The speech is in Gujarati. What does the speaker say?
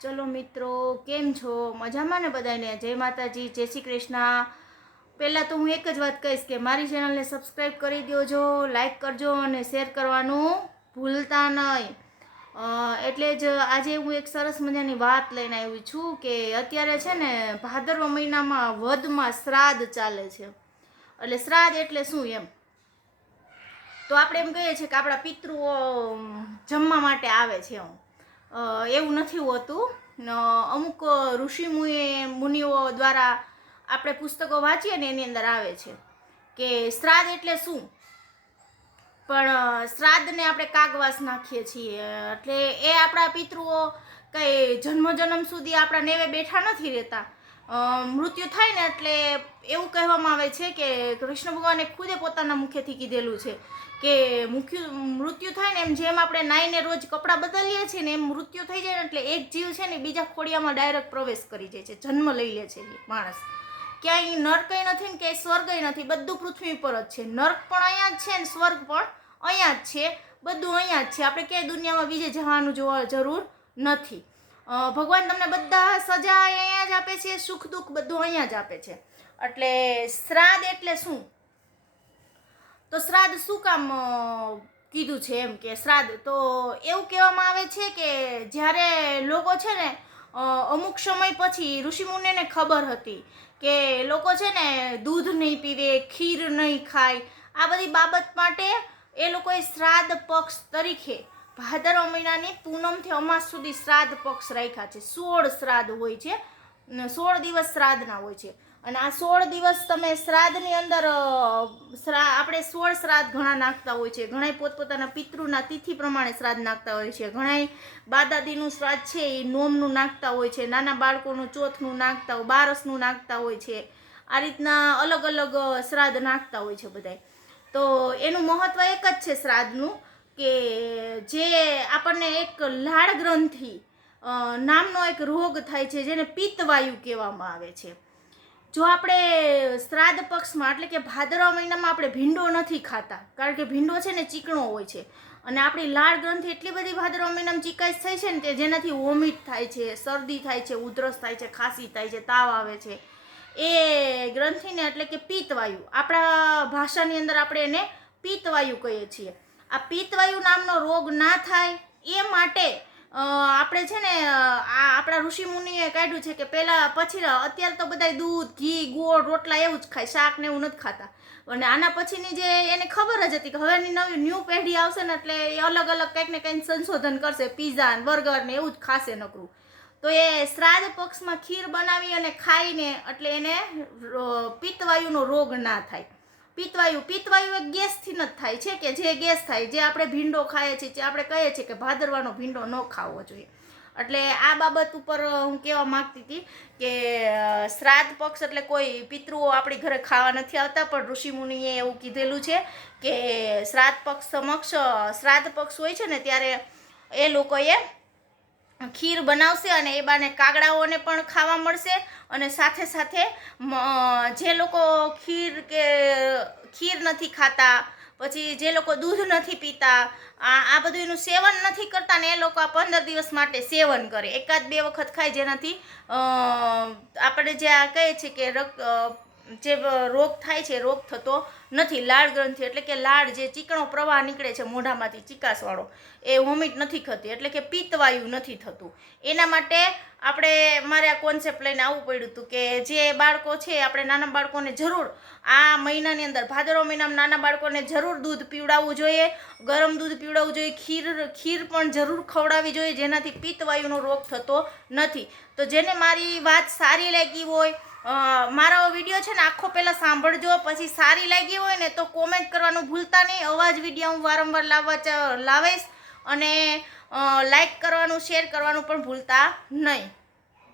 ચલો મિત્રો કેમ છો? મજામાં ને બધાને જય માતાજી જય શ્રી કૃષ્ણ. પહેલાં તો હું એક જ વાત કહીશ કે મારી ચેનલને સબસ્ક્રાઈબ કરી દેજો લાઈક કરજો અને શેર કરવાનું ભૂલતા નહીં. એટલે જ આજે હું એક સરસ મજાની વાત લઈને આવી છું કે અત્યારે છે ને ભાદરવા મહિનામાં વધમાં શ્રાદ્ધ ચાલે છે. એટલે શ્રાદ્ધ એટલે શું એમ? તો આપણે એમ કહીએ છીએ કે આપણા પિતૃઓ જમવા માટે આવે છે અ, એવું નથી હોતું. અમુક ઋષિ મુનિઓ દ્વારા આપણે પુસ્તકો વાંચીએ ને એની અંદર આવે છે કે શ્રાદ્ધ એટલે શું? પણ શ્રાદ્ધને આપણે કાગવાસ નાખીએ છીએ. એટલે એ આપણા પિતૃઓ કંઈ જન્મ જન્મ સુધી આપણા નેવે બેઠા નથી રહેતા. મૃત્યુ થાય ને એટલે એવું કહેવામાં આવે છે કે કૃષ્ણ ભગવાને ખુદે પોતાના મુખેથી કીધેલું છે કે મુખ્ય મૃત્યુ થાય ને એમ જેમ આપણે નાઈને રોજ કપડાં બદલીએ છીએ ને એમ મૃત્યુ થઈ જાય ને એટલે એક જીવ છે ને બીજા ખોડિયામાં ડાયરેક્ટ પ્રવેશ કરી જાય છે, જન્મ લઈ લે છે માણસ. ક્યાંય નર્કય નથી ને ક્યાંય સ્વર્ગય નથી, બધું પૃથ્વી પર જ છે. નર્ક પણ અહીંયા જ છે ને સ્વર્ગ પણ અહીંયા જ છે, બધું અહીંયા જ છે. આપણે ક્યાંય દુનિયામાં બીજે જવાનું જોવા જરૂર નથી. ભગવાન તમને બધા સજા અહીંયા જ આપે છે, સુખ દુઃખ બધું અહીંયા જ આપે છે. એટલે શ્રાદ્ધ એટલે શું? તો શ્રાદ્ધ શું કામ કીધું છે એમ કે શ્રાદ્ધ? તો એવું કહેવામાં આવે છે કે જ્યારે લોકો છે ને અમુક સમય પછી ઋષિમુનિને ખબર હતી કે લોકો છે ને દૂધ નહીં પીવે, ખીર નહીં ખાય, આ બધી બાબત માટે એ લોકોએ શ્રાદ્ધ પક્ષ તરીકે ભાદરવા મહિનાની પૂનમથી અમાસ સુધી શ્રાદ્ધ પક્ષ રાખ્યા છે. સોળ શ્રાદ્ધ હોય છે સોળ દિવસ શ્રાદ્ધના હોય છે. અને આ સોળ દિવસ તમે શ્રાદ્ધની અંદર આપણે સોળ શ્રાદ્ધ ઘણા નાખતા હોય છે. ઘણા પોતપોતાના પિતૃના તિથિ પ્રમાણે શ્રાદ્ધ નાખતા હોય છે. ઘણા બાદાદીનું શ્રાદ્ધ છે એ નોમનું નાખતા હોય છે. નાના બાળકોનું ચોથનું નાખતા હોય, બારસનું નાખતા હોય છે. આ રીતના અલગ અલગ શ્રાદ્ધ નાખતા હોય છે બધાય. તો એનું મહત્ત્વ એક જ છે શ્રાદ્ધનું. કે જે આપણને એક લાળ ગ્રંથિ નામનો એક રોગ થાય છે જેને પિત્તવાયુ કહેવામાં આવે છે. જો આપણે શ્રાદ્ધ પક્ષમાં, એટલે કે ભાદરવા મહિનામાં આપણે ભીંડો નથી ખાતા, કારણ કે ભીંડો છે ને ચીકણો હોય છે. અને આપણી લાળ ગ્રંથિ એટલી બધી ભાદરવા મહિનામાં ચીકાશ થાય છે ને કે જેનાથી વોમિટ થાય છે, શરદી થાય છે, ઉધરસ થાય છે, ખાંસી થાય છે, તાવ આવે છે. એ ગ્રંથિને એટલે કે પિત્તવાયુ. આપણા ભાષાની અંદર આપણે એને પિત્તવાયુ કહીએ છીએ. આ પિત્તવાયુ નામનો રોગ ના થાય, એ માટે આપણે છે ને આ આપણા ઋષિ મુનિએ કાઢ્યું છે કે પહેલાં પછી અત્યારે તો બધા દૂધ, ઘી, ગોળ, રોટલા એવું જ ખાય, શાક ને એવું નથી ખાતા. અને આના પછીની જે એને ખબર જ હતી કે હવેની નવી ન્યૂ પેઢી આવશે ને એટલે એ અલગ અલગ કંઈક ને કંઈક સંશોધન કરશે. પીઝા ને બર્ગર ને એવું જ ખાશે નકરું. તો એ શ્રાદ્ધ પક્ષમાં ખીર બનાવી અને ખાઈને એટલે એને પિત્તવાયુનો રોગ ના થાય. પિત્તવાયુ પિત્તવાયુ એક ગેસથી જ થાય. છે કે જે ગેસ થાય, જે આપણે ભીંડો ખાઈએ છીએ, જે આપણે કહીએ છીએ કે ભાદરવાનો ભીંડો ન ખાવો જોઈએ. એટલે આ બાબત ઉપર હું કહેવા માંગતી હતી કે શ્રાદ્ધ પક્ષ એટલે કોઈ પિતૃઓ આપણી ઘરે ખાવા નથી આવતા, પણ ઋષિમુનિએ એવું કીધેલું છે કે શ્રાદ્ધ પક્ષ સમક્ષ શ્રાદ્ધ પક્ષ હોય છે ને, ત્યારે એ લોકોએ ખીર બનાવશે અને એ બાને કાગડાઓને પણ ખાવા મળશે અને સાથે સાથે જે લોકો ખીર કે ખીર નથી ખાતા, પછી જે લોકો દૂધ નથી પીતા, આ બધું એનું સેવન નથી કરતા ને એ લોકો આ પંદર દિવસ માટે સેવન કરે. એકાદ બે વખત ખાય જેનાથી આપણે જે આ કહીએ છીએ કે જે રોગ થાય છે, રોગ થતો નથી, લાળ ગ્રંથિ એટલે કે લાળ જે ચીકણો પ્રવાહ નીકળે છે મોઢામાંથી ચીકાસવાળો એ વોમિટ નથી થતી, એટલે કે પિત્તવાયુ નથી થતું. એના માટે આપણે મારે આ કોન્સેપ્ટ લઈને આવવું પડ્યું હતું કે જે બાળકો છે, આપણે નાના બાળકોને જરૂર આ મહિનાની અંદર, ભાદરવા મહિનામાં નાના બાળકોને જરૂર દૂધ પીવડાવવું જોઈએ, ગરમ દૂધ પીવડાવવું જોઈએ, ખીર ખીર પણ જરૂર ખવડાવવી જોઈએ, જેનાથી પિત્તવાયુનો રોગ થતો નથી. તો જેને મારી વાત સારી લાગી હોય મારો વીડિયો છે ને આખો પહેલાં સાંભળજો, પછી સારી લાગી હોય ને તો કોમેન્ટ કરવાનું ભૂલતા નહીં. અવાજ વીડિયો હું વારંવાર લાવવા લાવીશ અને લાઈક કરવાનું શેર કરવાનું પણ ભૂલતા નહીં.